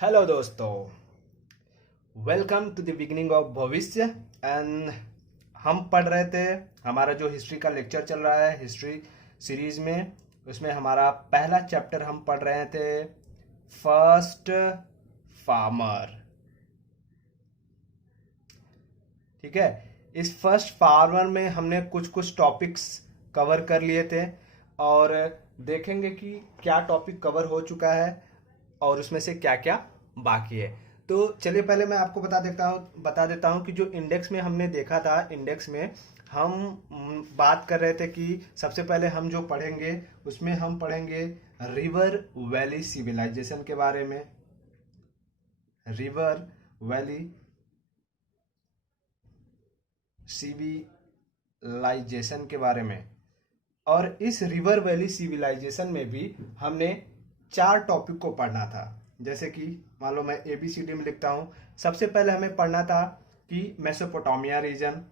Hello दोस्तों, welcome to the beginning of Bhavishya. And हम पढ़ रहे थे, हमारा जो हिस्ट्री का लेक्चर चल रहा है हिस्ट्री सीरीज में, उसमें हमारा पहला चैप्टर हम पढ़ रहे थे फर्स्ट फार्मर। ठीक है, इस फर्स्ट फार्मर में हमने कुछ कुछ टॉपिक्स कवर कर लिए थे और देखेंगे कि क्या टॉपिक कवर हो चुका है और उसमें से क्या क्या बाकी है। तो चलिए पहले मैं आपको बता देता हूँ कि जो इंडेक्स में हमने देखा था, इंडेक्स में हम बात कर रहे थे कि सबसे पहले हम जो पढ़ेंगे उसमें हम पढ़ेंगे रिवर वैली सिविलाइजेशन के बारे में। रिवर वैली सिविलाइजेशन के बारे में। और इस रिवर वैली सिविलाइजेशन में भी हमने 4 टॉपिक को पढ़ना था। जैसे कि मान लो मैं ABCD में लिखता हूं, सबसे पहले हमें पढ़ना था कि मेसोपोटामिया रीजन,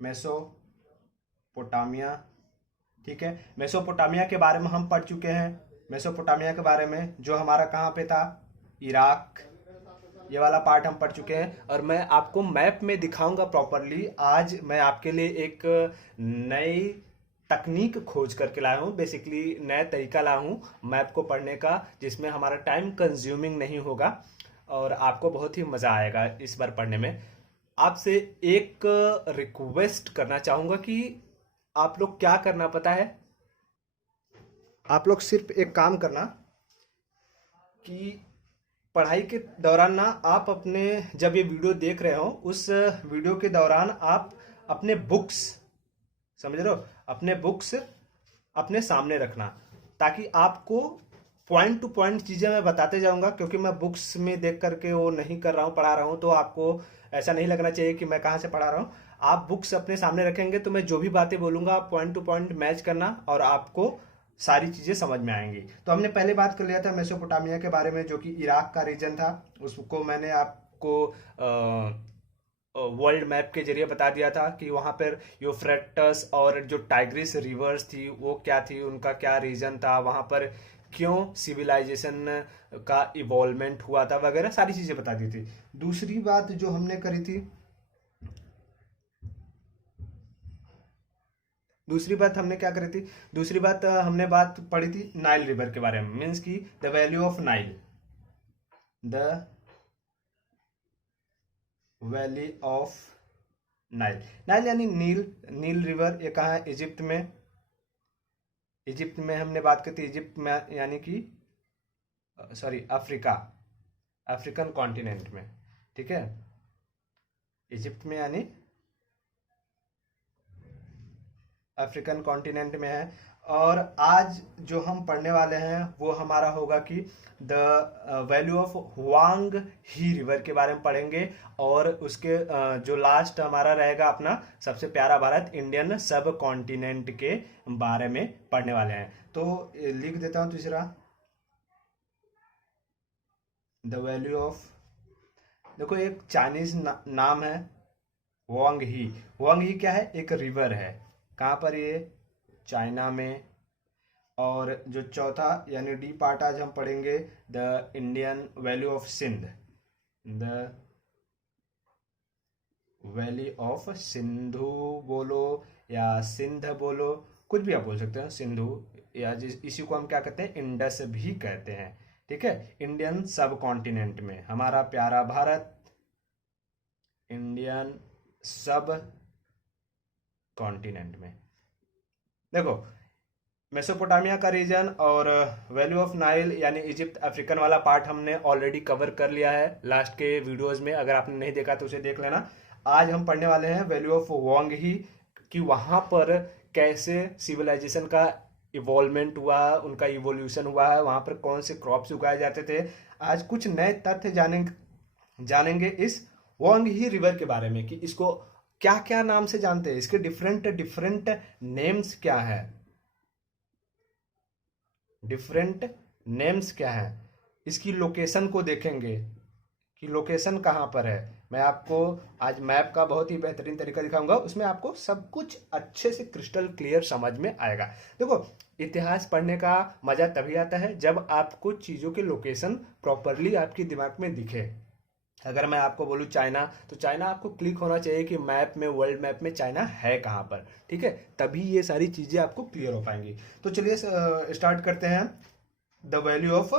मेसोपोटामिया। ठीक है, मेसोपोटामिया के बारे में हम पढ़ चुके हैं। मेसोपोटामिया के बारे में जो हमारा कहाँ पे था, इराक, ये वाला पार्ट हम पढ़ चुके हैं। और मैं आपको मैप में दिखाऊंगा प्रॉपरली। आज मैं आपके लिए एक नई तकनीक खोज करके लाया हूँ, बेसिकली नया तरीका लाया हूँ मैप को पढ़ने का, जिसमें हमारा टाइम कंज्यूमिंग नहीं होगा और आपको बहुत ही मज़ा आएगा इस बार पढ़ने में। आपसे एक रिक्वेस्ट करना चाहूँगा कि आप लोग क्या करना पता है, आप लोग सिर्फ एक काम करना कि पढ़ाई के दौरान ना आप अपने, जब ये वीडियो देख रहे हो उस वीडियो के दौरान आप अपने बुक्स, समझ रहे हो, अपने बुक्स अपने सामने रखना, ताकि आपको पॉइंट टू पॉइंट चीज़ें मैं बताते जाऊंगा। क्योंकि मैं बुक्स में देख करके वो नहीं कर रहा हूँ, पढ़ा रहा हूँ, तो आपको ऐसा नहीं लगना चाहिए कि मैं कहाँ से पढ़ा रहा हूँ। आप बुक्स अपने सामने रखेंगे तो मैं जो भी बातें बोलूंगा आप पॉइंट टू पॉइंट मैच करना और आपको सारी चीज़ें समझ में आएंगी। तो हमने पहले बात कर लिया था मेसोपोटामिया के बारे में, जो कि इराक का रीजन था। उसको मैंने आपको वर्ल्ड मैप के जरिए बता दिया था कि वहाँ पर यूफ्रेटस और जो टाइग्रिस रिवर्स थी वो क्या थी, उनका क्या रीजन था, वहाँ पर क्यों सिविलाइजेशन का इवॉल्वमेंट हुआ था वगैरह सारी चीज़ें बता दी थी। दूसरी बात जो हमने करी थी, दूसरी बात हमने क्या करी थी, दूसरी बात हमने बात पढ़ी थी नाइल रिवर के बारे में। मीन्स की the value of Nile, the valley of Nile. Nile यानी नील, नील रिवर। ये कहाँ है, इजिप्ट में। इजिप्ट में हमने बात की थी, इजिप्ट में यानी कि सॉरी अफ्रीका, अफ्रीकन कॉन्टिनेंट में। ठीक है, इजिप्ट में यानी अफ्रीकन कॉन्टिनेंट में है। और आज जो हम पढ़ने वाले हैं वो हमारा होगा कि the value of Huang he river के बारे में पढ़ेंगे। और उसके जो लास्ट हमारा रहेगा अपना सबसे प्यारा भारत, इंडियन सब कॉन्टिनेंट के बारे में पढ़ने वाले हैं। तो लिख देता हूँ तीसरा, द वैल्यू ऑफ, देखो एक चाइनीज नाम है वांग ही। वांग ही क्या है, एक रिवर है। कहाँ पर ये, चाइना में। और जो चौथा यानी डी पार्ट आज हम पढ़ेंगे the Indian valley of Sindh, the valley of Sindhu बोलो या सिंध बोलो, कुछ भी आप बोल सकते हैं, सिंधु, या इसी को हम क्या कहते हैं, इंडस भी कहते हैं। ठीक है, इंडियन सब कॉन्टिनेंट में हमारा प्यारा भारत, इंडियन सब कॉन्टिनेंट में। देखो मेसोपोटामिया का रीजन और वैल्यू ऑफ नाइल यानी इजिप्ट अफ्रीकन वाला पार्ट हमने ऑलरेडी कवर कर लिया है लास्ट के वीडियोस में। अगर आपने नहीं देखा तो उसे देख लेना। आज हम पढ़ने वाले हैं वैल्यू ऑफ वांग ही, कि वहाँ पर कैसे सिविलाइजेशन का इवॉल्वमेंट हुआ, उनका इवोल्यूशन हुआ है, वहाँ पर कौन से क्रॉप्स उगाए जाते थे। आज कुछ नए तथ्य जानेंगे इस वांग ही रिवर के बारे में, कि इसको क्या क्या नाम से जानते हैं, इसके डिफरेंट डिफरेंट नेम्स क्या है, डिफरेंट नेम्स क्या है, इसकी लोकेशन को देखेंगे। कि लोकेशन कहाँ पर है। मैं आपको आज मैप का बहुत ही बेहतरीन तरीका दिखाऊंगा, उसमें आपको सब कुछ अच्छे से क्रिस्टल क्लियर समझ में आएगा। देखो, इतिहास पढ़ने का मजा तभी आता है जब आपको चीज़ों के लोकेशन प्रॉपरली आपके दिमाग में दिखे। अगर मैं आपको बोलूँ चाइना, तो चाइना आपको क्लिक होना चाहिए कि मैप में, वर्ल्ड मैप में चाइना है कहाँ पर, ठीक है, तभी ये सारी चीज़ें आपको क्लियर हो पाएंगी। तो चलिए स्टार्ट करते हैं द वैल्यू ऑफ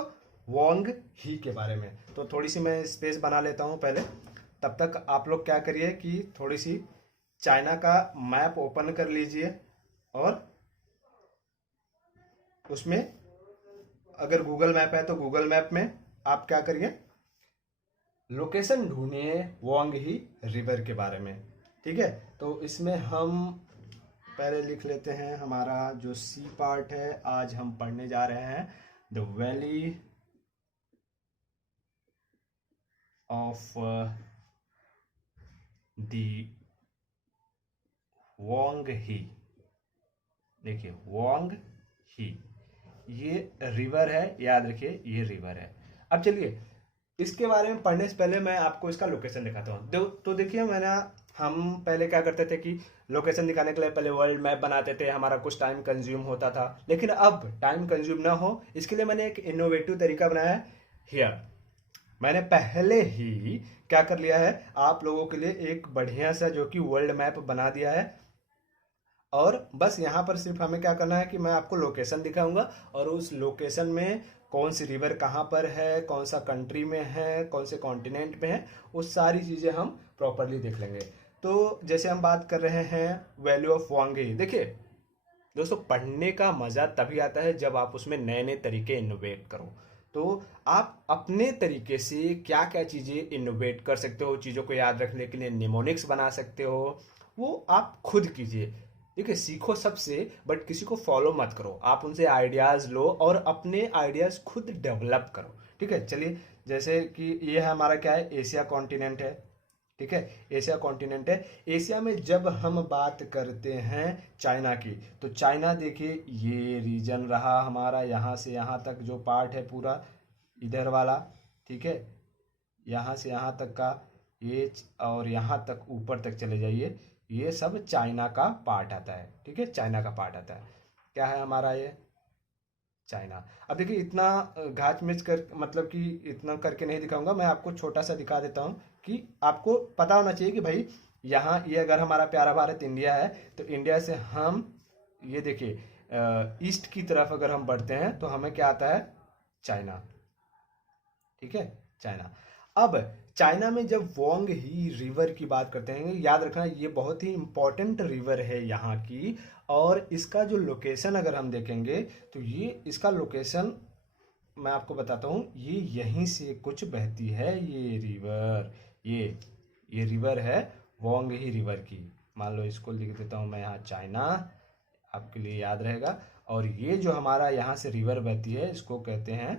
वोंग ही के बारे में। तो थोड़ी सी मैं स्पेस बना लेता हूँ पहले, तब तक आप लोग क्या करिए कि थोड़ी सी चाइना का मैप ओपन कर लीजिए, और उसमें अगर गूगल मैप है तो गूगल मैप में आप क्या करिए, लोकेशन ढूंढिए वोंग ही रिवर के बारे में, ठीक है। तो इसमें हम पहले लिख लेते हैं हमारा जो सी पार्ट है, आज हम पढ़ने जा रहे हैं the valley of the Wong Hee. देखिए वोंग ही, ये रिवर है, याद रखिए ये रिवर है। अब चलिए इसके बारे में पढ़ने से पहले मैं आपको इसका लोकेशन दिखाता हूँ। तो देखिए मैंने, हम पहले क्या करते थे कि लोकेशन दिखाने के लिए पहले वर्ल्ड मैप बनाते थे, हमारा कुछ टाइम कंज्यूम होता था, लेकिन अब टाइम कंज्यूम ना हो इसके लिए मैंने एक इनोवेटिव तरीका बनाया है। हियर मैंने पहले ही क्या कर लिया है, आप लोगों के लिए एक बढ़िया सा जो कि वर्ल्ड मैप बना दिया है, और बस यहाँ पर सिर्फ हमें क्या करना है कि मैं आपको लोकेशन दिखाऊंगा, और उस लोकेशन में कौन सी रिवर कहाँ पर है, कौन सा कंट्री में है, कौन से कॉन्टिनेंट में है, वो सारी चीज़ें हम प्रॉपरली देख लेंगे। तो जैसे हम बात कर रहे हैं वैल्यू ऑफ वांगी। देखिए दोस्तों, पढ़ने का मज़ा तभी आता है जब आप उसमें नए नए तरीके इनोवेट करो। तो आप अपने तरीके से क्या क्या चीज़ें इनोवेट कर सकते हो, चीज़ों को याद रखने के लिए निमोनिक्स बना सकते हो, वो आप खुद कीजिए। देखिए सीखो सबसे, बट किसी को फॉलो मत करो, आप उनसे आइडियाज़ लो और अपने आइडियाज़ खुद डेवलप करो, ठीक है। चलिए जैसे कि ये है हमारा क्या है, एशिया कॉन्टिनेंट है, ठीक है, एशिया कॉन्टिनेंट है। एशिया में जब हम बात करते हैं चाइना की, तो चाइना देखिए ये रीजन रहा हमारा, यहाँ से यहाँ तक जो पार्ट है पूरा इधर वाला, ठीक है, यहाँ से यहाँ तक का ये, और यहाँ तक ऊपर तक चले जाइए, ये सब चाइना का पार्ट आता है, ठीक है, चाइना का पार्ट आता है। क्या है हमारा ये चाइना। अब देखिए इतना घाच मिच कर, मतलब कि इतना करके नहीं दिखाऊंगा, मैं आपको छोटा सा दिखा देता हूँ कि आपको पता होना चाहिए कि भाई यहाँ ये अगर हमारा प्यारा भारत इंडिया है, तो इंडिया से हम ये देखिए ईस्ट की तरफ अगर हम बढ़ते हैं तो हमें क्या आता है, चाइना, ठीक है, चाइना। अब चाइना में जब वोंग ही रिवर की बात करते हैं, याद रखना ये बहुत ही इंपॉर्टेंट रिवर है यहाँ की, और इसका जो लोकेशन अगर हम देखेंगे तो ये इसका लोकेशन मैं आपको बताता हूँ, ये यहीं से कुछ बहती है ये रिवर, ये रिवर है वोंग ही रिवर की। मान लो इसको लिख देता हूँ मैं यहाँ चाइना, आपके लिए याद रहेगा। और ये जो हमारा यहाँ से रिवर बहती है इसको कहते हैं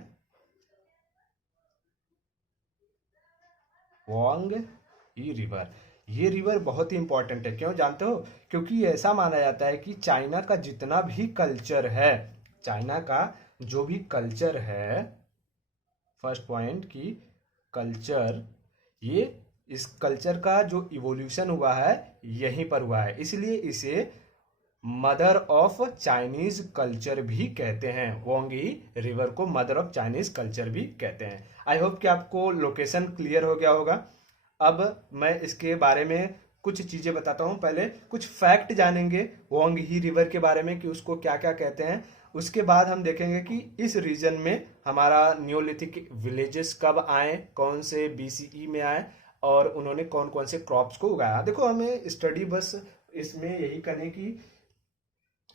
वोंग ही रिवर। ये रिवर बहुत ही इंपॉर्टेंट है, क्यों जानते हो? क्योंकि ऐसा माना जाता है कि चाइना का जितना भी कल्चर है, चाइना का जो भी कल्चर है, फर्स्ट पॉइंट की कल्चर, ये इस कल्चर का जो इवोल्यूशन हुआ है यहीं पर हुआ है, इसलिए इसे मदर ऑफ चाइनीज कल्चर भी कहते हैं। वोंगी रिवर को मदर ऑफ चाइनीज कल्चर भी कहते हैं। आई होप कि आपको लोकेशन क्लियर हो गया होगा। अब मैं इसके बारे में कुछ चीज़ें बताता हूँ। पहले कुछ फैक्ट जानेंगे वोंगी रिवर के बारे में कि उसको क्या क्या कहते हैं। उसके बाद हम देखेंगे कि इस रीजन में हमारा न्योलिथिक विलेजेस कब आए, कौन से बीसीई में आए, और उन्होंने कौन कौन से क्रॉप्स को उगाया। देखो हमें स्टडी बस इसमें यही करने की,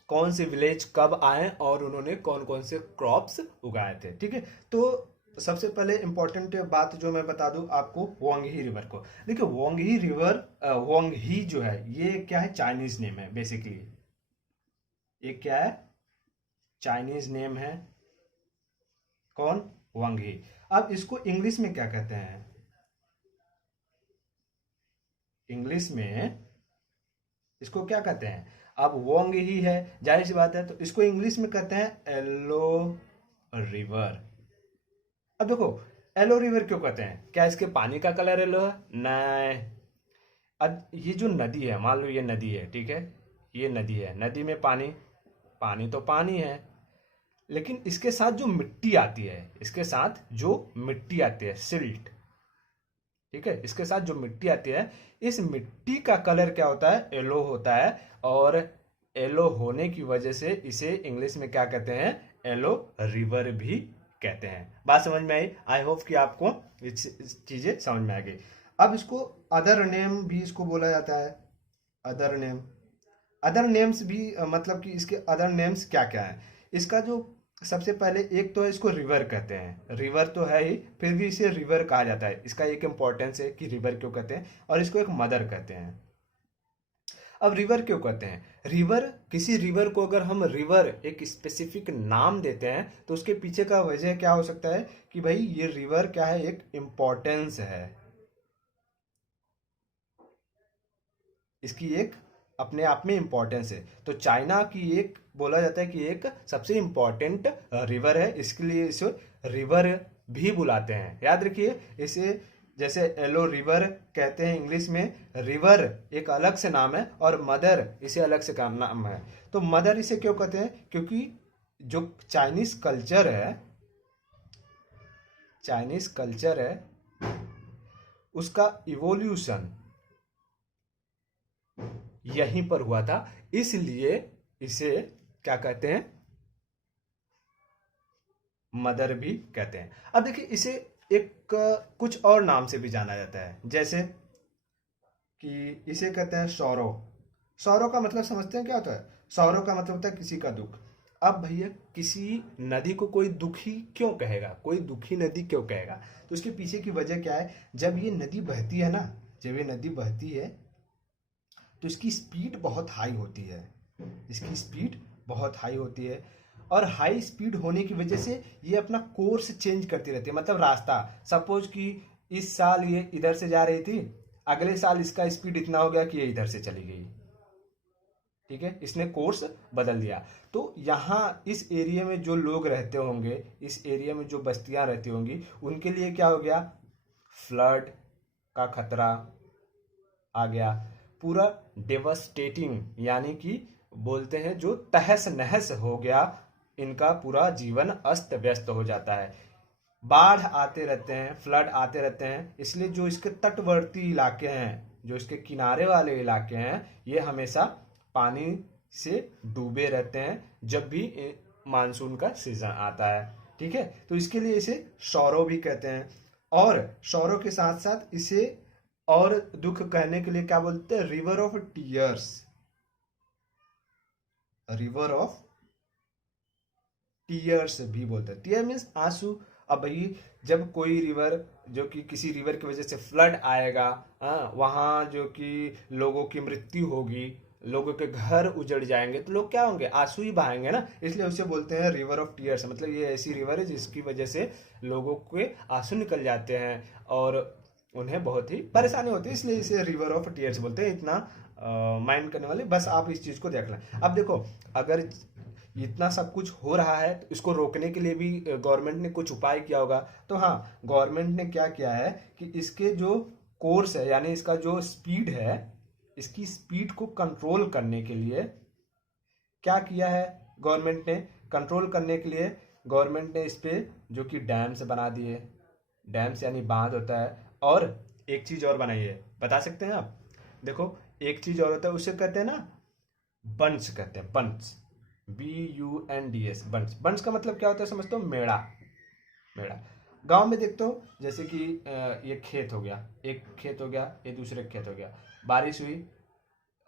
कौन से विलेज कब आए और उन्होंने कौन कौन से क्रॉप्स उगाए थे, ठीक है। तो सबसे पहले इंपॉर्टेंट बात जो मैं बता दूं आपको वोंगही रिवर को। देखिए वोंगही रिवर, वोंगही जो है ये क्या है, चाइनीज नेम है बेसिकली। ये क्या है, चाइनीज नेम है, कौन, वोंगही। अब इसको इंग्लिश में क्या कहते हैं, इंग्लिश में इसको क्या कहते हैं, अब वोंग ही है, जाहिर सी बात है, तो इसको इंग्लिश में कहते हैं येलो रिवर। अब देखो येलो रिवर क्यों कहते हैं? क्या इसके पानी का कलर येलो है? नहीं। अब ये जो नदी है, मान लो ये नदी है, ठीक है, ये नदी है, नदी में पानी, पानी तो पानी है, लेकिन इसके साथ जो मिट्टी आती है, इसके साथ जो मिट्टी आती है, सिल्ट, ठीक है, इसके साथ जो मिट्टी आती है, इस मिट्टी का कलर क्या होता है? येलो होता है। और येलो होने की वजह से इसे इंग्लिश में क्या कहते हैं? येलो रिवर भी कहते हैं। बात समझ में आई? आई होप कि आपको चीजें समझ में आ गई। अब इसको अदर नेम भी इसको बोला जाता है, अदर नेम। अदर नेम्स भी मतलब कि इसके अदर नेम्स क्या क्या है? इसका जो सबसे पहले एक तो है, इसको रिवर कहते हैं, रिवर तो है ही, फिर भी इसे रिवर कहा जाता है। इसका एक इंपॉर्टेंस है कि रिवर क्यों कहते हैं, और इसको एक मदर कहते हैं। अब रिवर क्यों कहते हैं? रिवर, किसी रिवर को अगर हम रिवर एक स्पेसिफिक नाम देते हैं तो उसके पीछे का वजह क्या हो सकता है कि भाई ये रिवर क्या है, एक इंपॉर्टेंस है, इसकी एक अपने आप में इंपॉर्टेंस है। तो चाइना की एक बोला जाता है कि एक सबसे इंपॉर्टेंट रिवर है, इसके लिए इसे रिवर भी बुलाते हैं। याद रखिए इसे, जैसे येलो रिवर कहते हैं इंग्लिश में, रिवर एक अलग से नाम है और मदर इसे अलग से नाम है। तो मदर इसे क्यों कहते हैं? क्योंकि जो चाइनीज कल्चर है, चाइनीज कल्चर है, उसका इवोल्यूशन यहीं पर हुआ था, इसलिए इसे क्या कहते हैं? मदर भी कहते हैं। अब देखिए इसे एक कुछ और नाम से भी जाना जाता है, जैसे कि इसे कहते हैं सौरो। सौरो का मतलब समझते हैं क्या होता है? सौरो का मतलब होता है किसी का दुख। अब भैया किसी नदी को कोई दुखी क्यों कहेगा, कोई दुखी नदी क्यों कहेगा? तो उसके पीछे की वजह क्या है? जब ये नदी बहती है ना, जब ये नदी बहती है तो इसकी स्पीड बहुत हाई होती है, इसकी स्पीड बहुत हाई होती है, और हाई स्पीड होने की वजह से ये अपना कोर्स चेंज करती रहती है, मतलब रास्ता। सपोज कि इस साल ये इधर से जा रही थी, अगले साल इसका स्पीड इतना हो गया कि ये इधर से चली गई, ठीक है, इसने कोर्स बदल दिया। तो यहाँ इस एरिया में जो लोग रहते होंगे, इस एरिया में जो बस्तियां रहती होंगी, उनके लिए क्या हो गया? फ्लड का खतरा आ गया, पूरा डेवस्टेटिंग, यानी कि बोलते हैं जो तहस नहस हो गया, इनका पूरा जीवन अस्त व्यस्त हो जाता है। बाढ़ आते रहते हैं, फ्लड आते रहते हैं, इसलिए जो इसके तटवर्ती इलाके हैं, जो इसके किनारे वाले इलाके हैं, ये हमेशा पानी से डूबे रहते हैं जब भी मानसून का सीजन आता है, ठीक है। तो इसके लिए इसे सौरो भी कहते हैं। और सौरो के साथ साथ इसे और दुख कहने के लिए क्या बोलते हैं? River of tears, river of tears भी बोलते हैं। टीयर मीन्स आंसू। अब भाई जब कोई रिवर, जो कि किसी रिवर की वजह से फ्लड आएगा, वहां जो कि लोगों की मृत्यु होगी, लोगों के घर उजड़ जाएंगे, तो लोग क्या होंगे? आंसू ही बहाएंगे ना, इसलिए उसे बोलते हैं रिवर ऑफ टीयर्स। मतलब ये ऐसी रिवर है जिसकी वजह से लोगों के आंसू निकल जाते हैं और उन्हें बहुत ही परेशानी होती है, इसलिए इसे रिवर ऑफ टीयर्स बोलते हैं। इतना माइंड करने वाले, बस आप इस चीज को देख लें। अब देखो, अगर इतना सब कुछ हो रहा है तो इसको रोकने के लिए भी गवर्नमेंट ने कुछ उपाय किया होगा। तो हाँ, गवर्नमेंट ने क्या किया है कि इसके जो कोर्स है, यानी इसका जो स्पीड है, इसकी स्पीड को कंट्रोल करने के लिए क्या किया है गवर्नमेंट ने? कंट्रोल करने के लिए गवर्नमेंट ने इस पे जो कि डैम्स बना दिए। डैम्स यानी बांध होता है। और एक चीज और बनाई है, बता सकते हैं आप? देखो एक चीज और होता है, उसे कहते हैं ना बंच, कहते हैं बंच, BUNDS, बंच। बंच का मतलब क्या होता है समझते हो? मेड़ा। मेड़ा गांव में देखते हो, जैसे कि ये खेत हो गया, एक खेत हो गया, ये दूसरे खेत हो गया, बारिश हुई,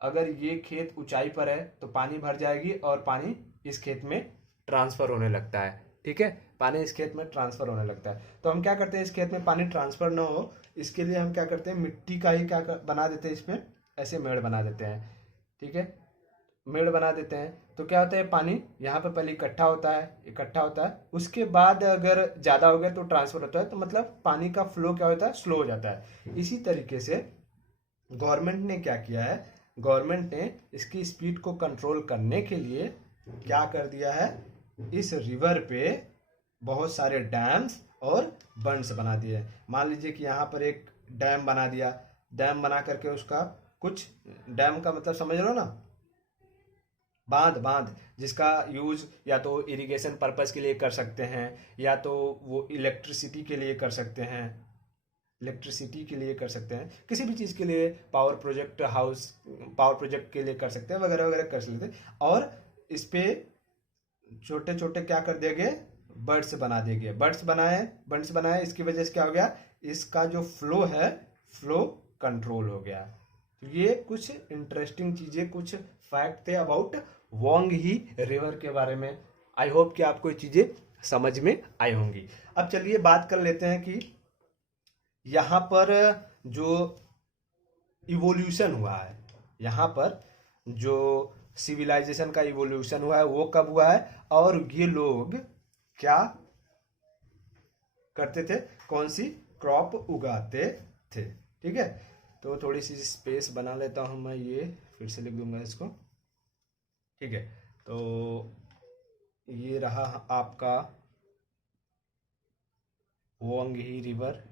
अगर ये खेत ऊंचाई पर है तो पानी भर जाएगी और पानी इस खेत में ट्रांसफर होने लगता है, ठीक है, पानी इस खेत में ट्रांसफर होने लगता है। तो हम क्या करते हैं, इस खेत में पानी ट्रांसफर ना हो, इसके लिए हम क्या करते हैं, मिट्टी का ही बना देते हैं, इसमें ऐसे मेड़ बना देते हैं, ठीक है, मेड़ बना देते हैं। तो क्या होता है, पानी यहाँ पे पहले इकट्ठा होता है, उसके बाद अगर ज़्यादा हो गया तो ट्रांसफर होता है, तो मतलब पानी का फ्लो क्या होता है, स्लो हो जाता है। इसी तरीके से गवर्नमेंट ने क्या किया है, गवर्नमेंट ने इसकी स्पीड को कंट्रोल करने के लिए क्या कर दिया है, इस रिवर पे बहुत सारे डैम्स और बंड्स बना दिए। मान लीजिए कि यहाँ पर एक डैम बना दिया, डैम बना करके उसका कुछ, डैम का मतलब समझ रहे हो ना, बांध, बांध जिसका यूज या तो इरिगेशन पर्पस के लिए कर सकते हैं, या तो वो इलेक्ट्रिसिटी के लिए कर सकते हैं, इलेक्ट्रिसिटी के लिए कर सकते हैं, किसी भी चीज़ के लिए, power project house, power project के लिए कर सकते हैं, वगैरह वगैरह कर सकते हैं। और इस पे छोटे छोटे क्या कर देंगे, बर्ड्स बना देंगे। बर्ड्स बनाए, इसकी वजह से क्या हो गया, इसका जो फ्लो है, फ्लो कंट्रोल हो गया। तो ये कुछ इंटरेस्टिंग चीजें, कुछ फैक्ट थे अबाउट वोंग ही रिवर के बारे में। आई होप कि आपको ये चीजें समझ में आई होंगी। अब चलिए बात कर लेते हैं कि यहाँ पर जो इवोल्यूशन हुआ है, यहाँ पर जो सिविलाइजेशन का इवोल्यूशन हुआ है वो कब हुआ है, और ये लोग क्या करते थे, कौन सी क्रॉप उगाते थे। ठीक है, तो थोड़ी सी स्पेस बना लेता हूं मैं, ये फिर से लिख दूंगा इसको। ठीक है, तो ये रहा आपका वोंग ही रिवर।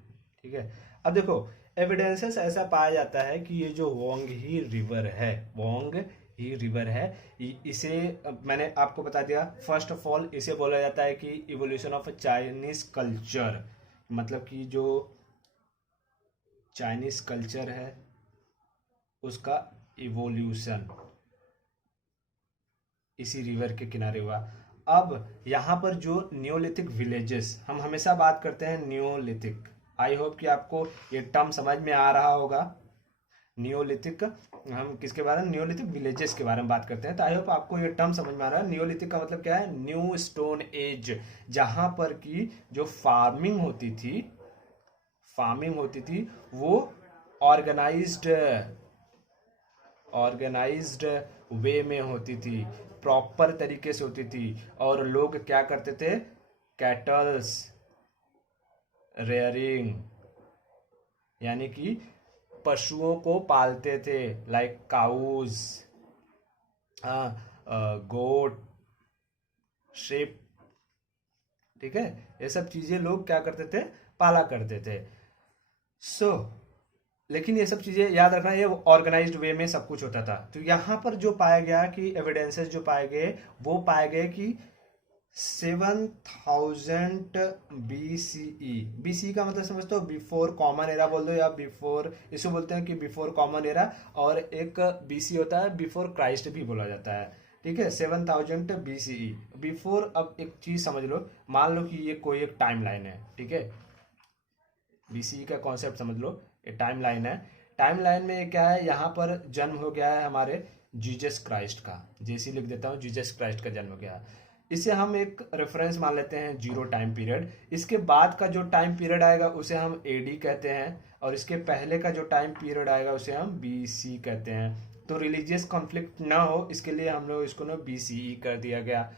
ठीक है, अब देखो एविडेंसेस ऐसा पाया जाता है कि ये जो वोंग ही रिवर है, वोंग ही रिवर है, इसे मैंने आपको बता दिया। फर्स्ट ऑफ ऑल इसे बोला जाता है कि इवोल्यूशन ऑफ चाइनीज कल्चर, मतलब कि जो चाइनीज कल्चर है उसका इवोल्यूशन इसी रिवर के किनारे हुआ। अब यहाँ पर जो नियोलिथिक विलेजेस, हम हमेशा बात करते हैं नियोलिथिक, आई होप कि आपको ये टर्म समझ में आ रहा होगा। नियोलिथिक, हम किसके बारे में, नियोलिथिक विलेजेस के बारे में बात करते हैं, तो आई होप आपको ये टर्म समझ में आ रहा है। नियोलिथिक का मतलब क्या है, न्यू स्टोन एज, जहां पर की जो फार्मिंग होती थी वो ऑर्गेनाइज्ड वे में होती थी, प्रॉपर तरीके से होती थी। और लोग क्या करते थे, कैटल्स रेयरिंग, यानी कि पशुओं को पालते थे, लाइक काउज, गोट, शिप। ठीक है, ये सब चीजें लोग क्या करते थे, पाला करते थे। लेकिन ये सब चीजें याद रखना, ये ऑर्गेनाइज्ड वे में सब कुछ होता था। तो यहाँ पर जो पाया गया कि एविडेंसेस जो पाए गए, वो पाए गए कि 7000 BCE, BCE का मतलब समझते हो, बिफोर कॉमन एरा बोल दो, या बिफोर, इसको बोलते हैं कि बिफोर कॉमन एरा, और एक BC होता है बिफोर क्राइस्ट भी बोला जाता है। ठीक है, 7000 BCE बिफोर। अब एक चीज समझ लो, मान लो कि ये कोई एक टाइम लाइन है। ठीक है, BCE का कॉन्सेप्ट समझ लो, ये टाइम लाइन है। टाइम लाइन में क्या है, यहाँ पर जन्म हो गया है हमारे जीसस क्राइस्ट का, जैसे लिख देता हूँ, जीसस क्राइस्ट का जन्म हो गया। इसे हम एक रेफरेंस मान लेते हैं, 0 टाइम पीरियड। इसके बाद का जो टाइम पीरियड आएगा उसे हम AD कहते हैं, और इसके पहले का जो टाइम पीरियड आएगा उसे हम BC कहते हैं। तो रिलीजियस कॉन्फ्लिक्ट ना हो इसके लिए हम लोग इसको ना BCE कर दिया गया।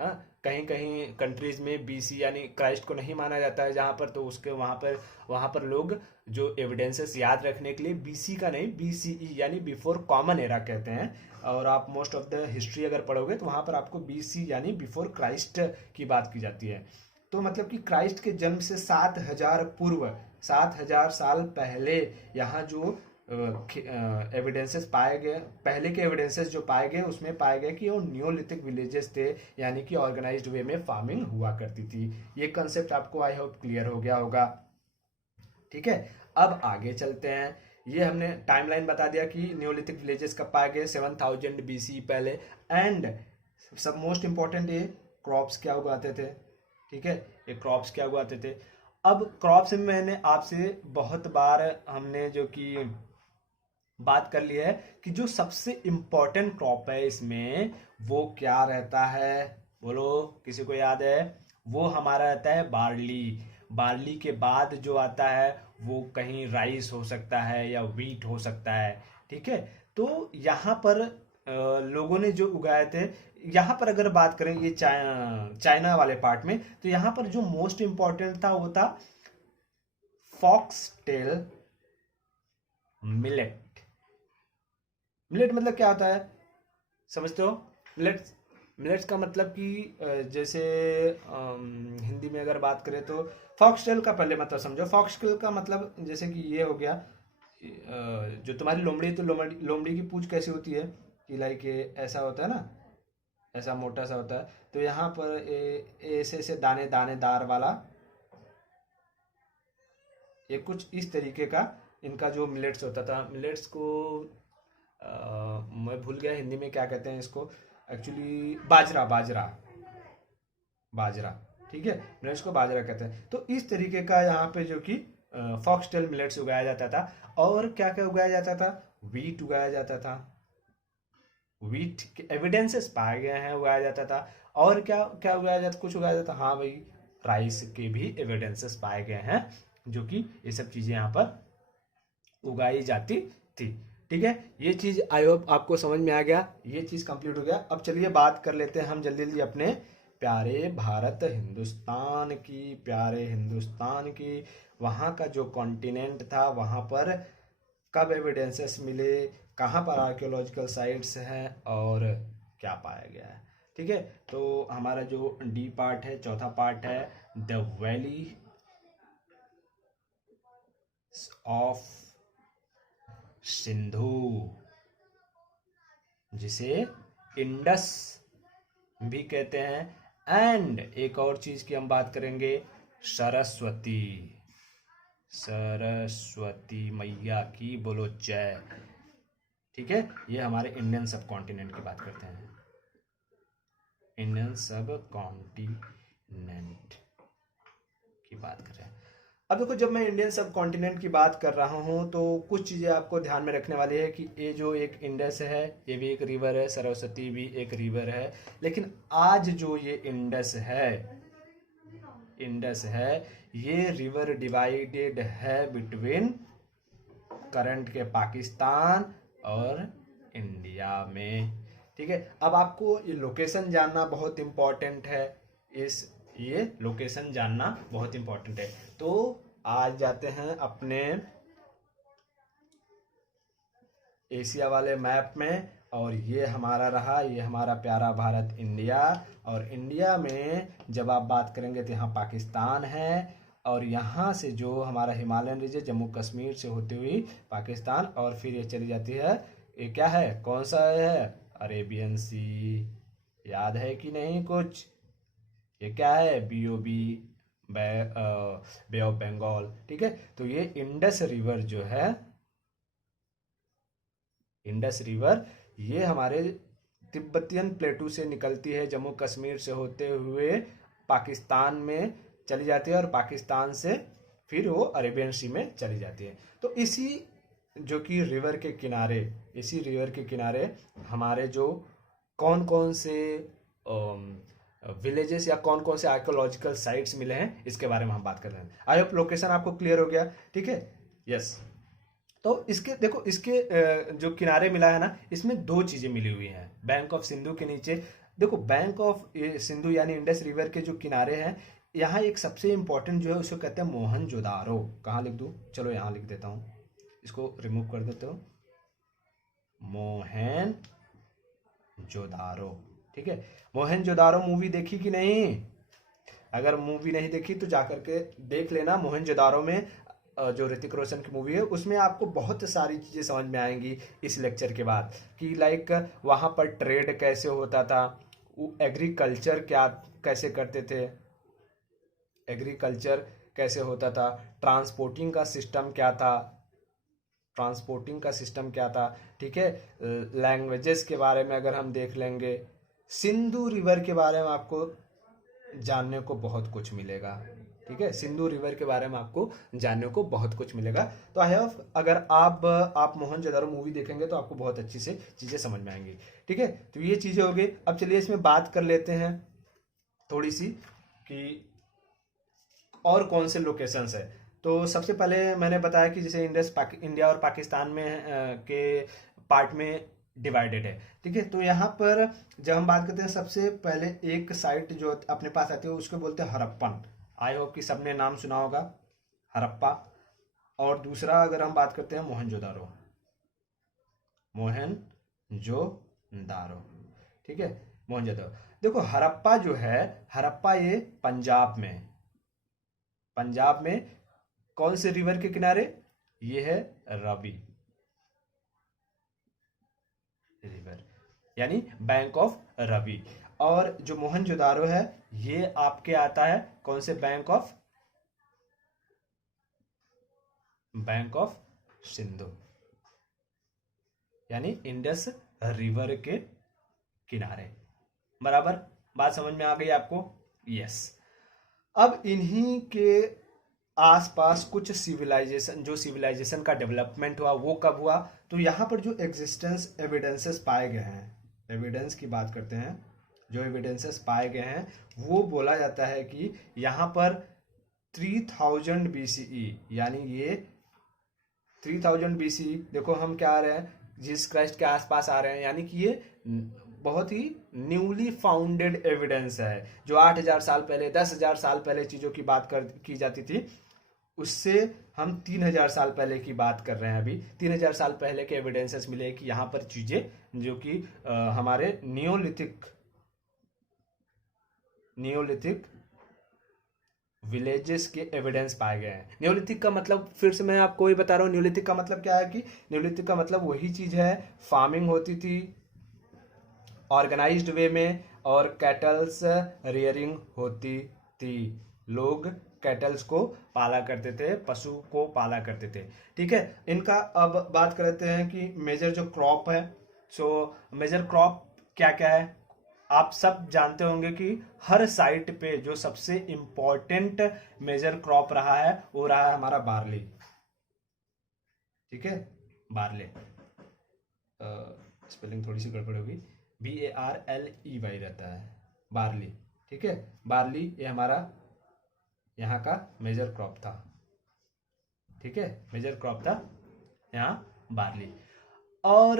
हाँ, कहीं कहीं कंट्रीज में BC यानी क्राइस्ट को नहीं माना जाता है जहाँ पर, तो उसके वहाँ पर लोग जो एविडेंसेस याद रखने के लिए BC का नहीं, BCE यानी बिफोर कॉमन एरा कहते हैं। और आप मोस्ट ऑफ द हिस्ट्री अगर पढ़ोगे तो वहाँ पर आपको BC यानी बिफोर क्राइस्ट की बात की जाती है। तो मतलब कि क्राइस्ट के जन्म से 7000 पूर्व, 7000 साल पहले यहाँ जो एविडेंसेस पाए गए, पहले के एविडेंसेस जो पाए गए उसमें पाए गए कि वो नियोलिथिक विलेजेस थे, यानी कि ऑर्गेनाइज्ड वे में फार्मिंग हुआ करती थी। ये कंसेप्ट आपको आई होप क्लियर हो गया होगा। ठीक है, अब आगे चलते हैं। ये हमने टाइमलाइन बता दिया कि नियोलिथिक विलेजेस कब पाए गए, 7000 BC पहले। एंड सब मोस्ट इंपॉर्टेंट, ये क्रॉप्स क्या उगाते थे। ठीक है, ये क्रॉप्स क्या उगाते थे। अब क्रॉप्स में मैंने आपसे बहुत बार हमने जो कि बात कर लिया है कि जो सबसे इंपॉर्टेंट क्रॉप है इसमें वो क्या रहता है, बोलो किसी को याद है, वो हमारा रहता है बार्ली। बार्ली के बाद जो आता है वो कहीं राइस हो सकता है या व्हीट हो सकता है। ठीक है, तो यहाँ पर लोगों ने जो उगाए थे, यहाँ पर अगर बात करें ये चाइना वाले पार्ट में, तो यहाँ पर जो मोस्ट इंपॉर्टेंट था वो था फॉक्स टेल मिलेट। मिलेट मतलब क्या होता है, समझते हो? मिलेट मिलेट्स का मतलब कि जैसे हिंदी में अगर बात करें तो फॉक्सटेल का पहले मतलब समझो। फॉक्सटेल का मतलब जैसे कि ये हो गया, जो तुम्हारी लोमड़ी, तो लोमड़ी लोमड़ी की पूंछ कैसी होती है कि लाइक ये ऐसा होता है ना, ऐसा मोटा सा होता है। तो यहाँ पर ऐसे ऐसे दाने दानेदार वाला, ये कुछ इस तरीके का इनका जो मिलेट्स होता था। मिलेट्स को मैं भूल गया हिंदी में क्या कहते हैं इसको एक्चुअली, बाजरा, बाजरा, बाजरा, ठीक है, मिलेट्स को बाजरा कहते हैं। तो इस तरीके का यहाँ पे जो कि फॉक्सटेल मिलेट्स उगाया जाता था। और क्या क्या उगाया जाता था, वीट उगाया जाता था, वीट के एविडेंसेस पाए गए हैं, उगाया जाता था। और क्या क्या उगाया जाता, कुछ उगाया जाता, हाँ भाई, राइस के भी एविडेंसेस पाए गए हैं, जो कि ये सब चीजें यहाँ पर उगाई जाती थी। ठीक है, ये चीज आई होप आपको समझ में आ गया, ये चीज कंप्लीट हो गया। अब चलिए बात कर लेते हैं हम जल्दी जल्दी अपने प्यारे भारत हिंदुस्तान की, प्यारे हिंदुस्तान की। वहाँ का जो कॉन्टिनेंट था, वहाँ पर कब एविडेंसेस मिले, कहाँ पर आर्कियोलॉजिकल साइट्स हैं और क्या पाया गया है। ठीक है, तो हमारा जो डी पार्ट है, चौथा पार्ट है द वैली ऑफ सिंधु, जिसे इंडस भी कहते हैं। एंड एक और चीज की हम बात करेंगे, सरस्वती, सरस्वती मैया की बोलो जय। ठीक है, ये हमारे इंडियन सब कॉन्टिनेंट की बात करते हैं, इंडियन सब कॉन्टिनेंट की बात कर रहे हैं। अब देखो, जब मैं इंडियन सब कॉन्टिनेंट की बात कर रहा हूँ तो कुछ चीज़ें आपको ध्यान में रखने वाली है कि ये जो एक इंडस है, ये भी एक रिवर है, सरस्वती भी एक रिवर है। लेकिन आज जो ये इंडस है, इंडस है, ये रिवर डिवाइडेड है बिटवीन करंट के पाकिस्तान और इंडिया में। ठीक है, अब आपको ये लोकेशन जानना बहुत इंपॉर्टेंट है, इस ये लोकेशन जानना बहुत इंपॉर्टेंट है। तो आज जाते हैं अपने एशिया वाले मैप में, और ये हमारा रहा, ये हमारा प्यारा भारत इंडिया। और इंडिया में जब आप बात करेंगे तो यहाँ पाकिस्तान है, और यहाँ से जो हमारा हिमालयन रीजन जम्मू कश्मीर से होती हुई पाकिस्तान, और फिर ये चली जाती है, ये क्या है, कौन सा है, अरेबियन सी, याद है कि नहीं कुछ, ये क्या है, BOB, बे ऑफ बंगाल। ठीक है, तो ये इंडस रिवर जो है, इंडस रिवर, ये हमारे तिब्बतियन प्लेटू से निकलती है, जम्मू कश्मीर से होते हुए पाकिस्तान में चली जाती है, और पाकिस्तान से फिर वो अरेबियन सी में चली जाती है। तो इसी जो कि रिवर के किनारे, इसी रिवर के किनारे हमारे जो कौन कौन से विलेजेस या कौन कौन से आर्कियोलॉजिकल साइट्स मिले हैं, इसके बारे में हम बात कर रहे हैं। आई होप लोकेशन आपको क्लियर हो गया। ठीक है, यस। तो इसके देखो, इसके जो किनारे मिला है ना, इसमें दो चीजें मिली हुई हैं। बैंक ऑफ सिंधु के नीचे देखो, बैंक ऑफ सिंधु यानी इंडस रिवर के जो किनारे हैं, यहाँ एक सबसे इंपॉर्टेंट जो है उसको कहते हैं मोहनजोदारो। कहाँ लिख दूँ, चलो यहाँ लिख देता हूँ, इसको रिमूव कर देते हो, मोहनजोदारो। ठीक है, मोहनजोदारो मूवी देखी कि नहीं, अगर मूवी नहीं देखी तो जाकर के देख लेना। मोहनजोदारो में जो ऋतिक रोशन की मूवी है, उसमें आपको बहुत सारी चीज़ें समझ में आएंगी इस लेक्चर के बाद, कि लाइक वहाँ पर ट्रेड कैसे होता था, एग्रीकल्चर क्या कैसे करते थे, एग्रीकल्चर कैसे होता था, ट्रांसपोर्टिंग का सिस्टम क्या था, ट्रांसपोर्टिंग का सिस्टम क्या था। ठीक है, लैंग्वेजेस के बारे में अगर हम देख लेंगे, सिंधु रिवर के बारे में आपको जानने को बहुत कुछ मिलेगा। ठीक है, सिंधु रिवर के बारे में आपको जानने को बहुत कुछ मिलेगा। तो आई होप अगर आप मोहनजोदारो मूवी देखेंगे तो आपको बहुत अच्छी से चीज़ें समझ में आएंगी। ठीक है, तो ये चीज़ें हो गई। अब चलिए इसमें बात कर लेते हैं थोड़ी सी कि और कौन से लोकेशंस है। तो सबसे पहले मैंने बताया कि जैसे इंडिया और पाकिस्तान में के पार्ट में डिवाइडेड है। ठीक है, तो यहाँ पर जब हम बात करते हैं, सबसे पहले एक साइट जो अपने पास आती है उसको बोलते हैं हड़प्पन। आई होप कि सबने नाम सुना होगा, हड़प्पा। और दूसरा अगर हम बात करते हैं मोहनजोदारो, मोहनजोदारो। ठीक है, मोहनजोदारो। देखो हड़प्पा जो है, हड़प्पा ये पंजाब में कौन से रिवर के किनारे? ये है रवि रिवर, यानी बैंक ऑफ रवि। और जो मोहनजोदारो है ये आपके आता है कौन से? बैंक ऑफ सिंधु, यानी इंडस रिवर के किनारे। बराबर, बात समझ में आ गई आपको? यस। अब इन्हीं के आसपास कुछ सिविलाइजेशन, जो सिविलाइजेशन का डेवलपमेंट हुआ वो कब हुआ? तो यहाँ पर जो एग्जिस्टेंस एविडेंसेस पाए गए हैं, एविडेंस की बात करते हैं, जो एविडेंसेस पाए गए हैं वो बोला जाता है कि यहाँ पर 3000 BCE, यानी ये 3000 BCE, देखो हम क्या आ रहे हैं, जीसस क्राइस्ट के आसपास आ रहे हैं, यानी कि ये बहुत ही न्यूली फाउंडेड एविडेंस है। जो 8000 साल पहले, 10,000 साल पहले चीज़ों की बात की जाती थी, उससे हम 3000 साल पहले की बात कर रहे हैं। अभी 3000 साल पहले के एविडेंसेस मिले कि यहाँ पर चीज़ें जो कि हमारे नियोलिथिक विलेजेस के एविडेंस पाए गए हैं। नियोलिथिक का मतलब फिर से मैं आपको ये बता रहा हूँ, नियोलिथिक का मतलब क्या है कि नियोलिथिक का मतलब वही चीज़ है, फार्मिंग होती थी ऑर्गेनाइज्ड वे में, और कैटल्स रियरिंग होती थी। लोग कैटल्स को पाला करते थे, पशु को पाला करते थे। ठीक है, इनका अब बात करते हैं कि मेजर जो क्रॉप है, सो मेजर क्रॉप क्या क्या है? आप सब जानते होंगे कि हर साइट पे जो सबसे इंपॉर्टेंट मेजर क्रॉप रहा है वो रहा है हमारा बार्ली। ठीक है, बार्ले, स्पेलिंग थोड़ी सी गड़बड़ होगी, BARLEY रहता है, बार्ली। ठीक है, बार्ली ये हमारा यहाँ का मेजर क्रॉप था। ठीक है, मेजर क्रॉप था यहाँ बार्ली। और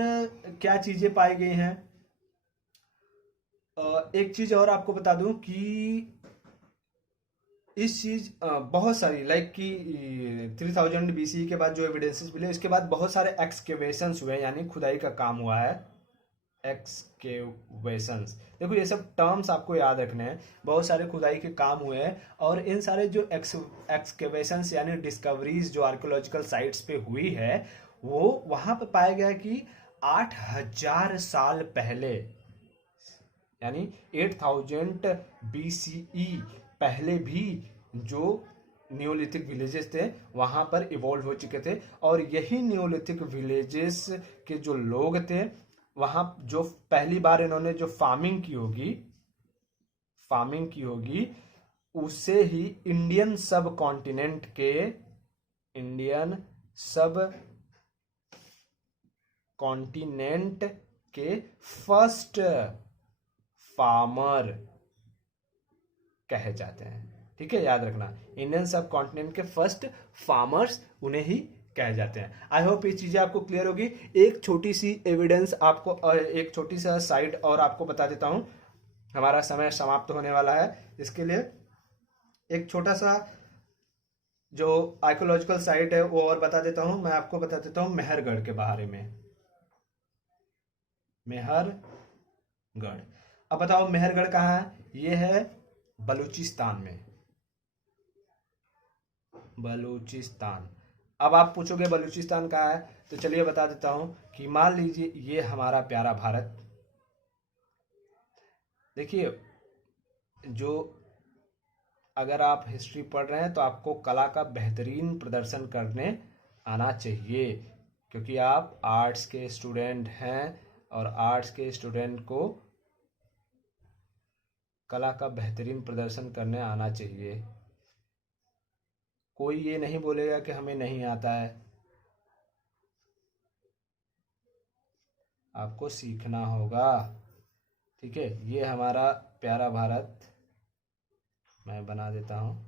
क्या चीजें पाई गई हैं? एक चीज और आपको बता दूं कि इस चीज बहुत सारी, लाइक कि 3000 BCE के बाद जो एविडेंसेस मिले, इसके बाद बहुत सारे एक्सकेवेशंस हुए, यानी खुदाई का काम हुआ है। एक्सकेवेशंस, देखो ये सब टर्म्स आपको याद रखने हैं। बहुत सारे खुदाई के काम हुए हैं, और इन सारे जो एक्सकेवेशंस यानी डिस्कवरीज जो आर्कियोलॉजिकल साइट्स पे हुई है, वो वहां पे पाया गया कि 8000 साल पहले, यानी 8000 BCE पहले भी जो नियोलिथिक विलेजेस थे वहां पर इवॉल्व हो चुके थे। और यही नियोलिथिक विलेजेस के जो लोग थे, वहां जो पहली बार इन्होंने जो फार्मिंग की होगी, उसे ही इंडियन सब कॉन्टिनेंट के फर्स्ट फार्मर कहे जाते हैं। ठीक है, याद रखना, इंडियन सब कॉन्टिनेंट के फर्स्ट फार्मर्स उन्हें ही कहे जाते हैं। आई होप ये चीजें आपको क्लियर होगी। एक छोटी सी एविडेंस आपको, एक छोटी सा साइट और आपको बता देता हूं, हमारा समय समाप्त होने वाला है। इसके लिए एक छोटा सा जो आर्कियोलॉजिकल साइट है वो और बता देता हूं। मैं आपको बता देता हूं मेहरगढ़ के बारे में। मेहरगढ़, अब बताओ मेहरगढ़ कहाँ है? ये है बलूचिस्तान में, बलूचिस्तान। अब आप पूछोगे बलूचिस्तान कहाँ है, तो चलिए बता देता हूं कि मान लीजिए ये हमारा प्यारा भारत। देखिए, जो अगर आप हिस्ट्री पढ़ रहे हैं तो आपको कला का बेहतरीन प्रदर्शन करने आना चाहिए, क्योंकि आप आर्ट्स के स्टूडेंट हैं, और आर्ट्स के स्टूडेंट को कला का बेहतरीन प्रदर्शन करने आना चाहिए। कोई ये नहीं बोलेगा कि हमें नहीं आता है, आपको सीखना होगा। ठीक है, ये हमारा प्यारा भारत, मैं बना देता हूँ।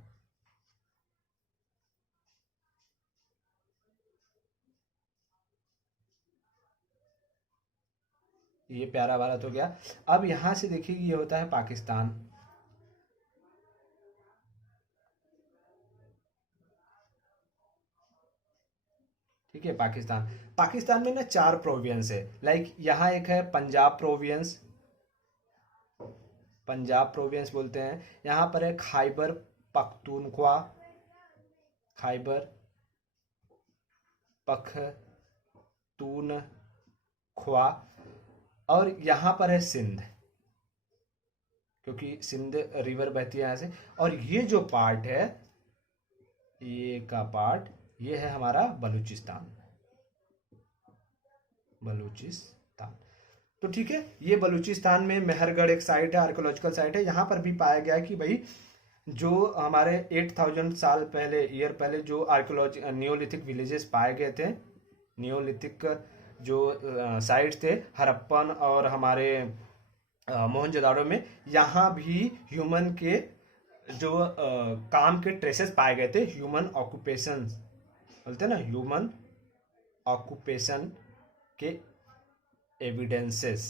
ये प्यारा भारत हो गया। अब यहां से देखिए, ये होता है पाकिस्तान। ठीक है, पाकिस्तान में ना 4 प्रोविंस है। लाइक यहाँ एक है पंजाब प्रोविंस, पंजाब प्रोविंस बोलते हैं। यहाँ पर है खैबर पख्तूनख्वा, खैबर पख्तूनख्वा। और यहाँ पर है सिंध, क्योंकि सिंध रिवर बहती है यहाँ से। और ये जो पार्ट है, ये का पार्ट, ये है हमारा बलूचिस्तान, बलूचिस्तान। तो ठीक है, ये बलूचिस्तान में मेहरगढ़ एक साइट है, आर्कोलॉजिकल साइट है। यहाँ पर भी पाया गया है कि भाई जो हमारे 8000 साल पहले, ईयर पहले जो आर्कोलॉजी नियोलिथिक विलेजेस पाए गए थे, नियोलिथिक जो साइट्स थे हड़प्पन और हमारे मोहनजोदाड़ो में, यहाँ भी ह्यूमन के जो काम के ट्रेसेस पाए गए थे, ह्यूमन ऑक्यूपेशन बोलते हैं ना, ह्यूमन ऑक्यूपेशन के एविडेंसेस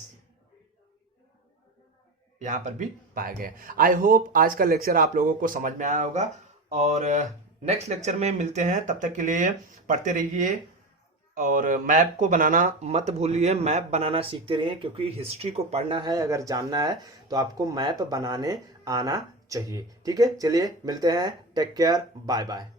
यहाँ पर भी पाए गए। आई होप आज का लेक्चर आप लोगों को समझ में आया होगा, और नेक्स्ट लेक्चर में मिलते हैं। तब तक के लिए पढ़ते रहिए और मैप को बनाना मत भूलिए, मैप बनाना सीखते रहिए, क्योंकि हिस्ट्री को पढ़ना है, अगर जानना है तो आपको मैप बनाने आना चाहिए। ठीक है, चलिए मिलते हैं, टेक केयर, बाय बाय।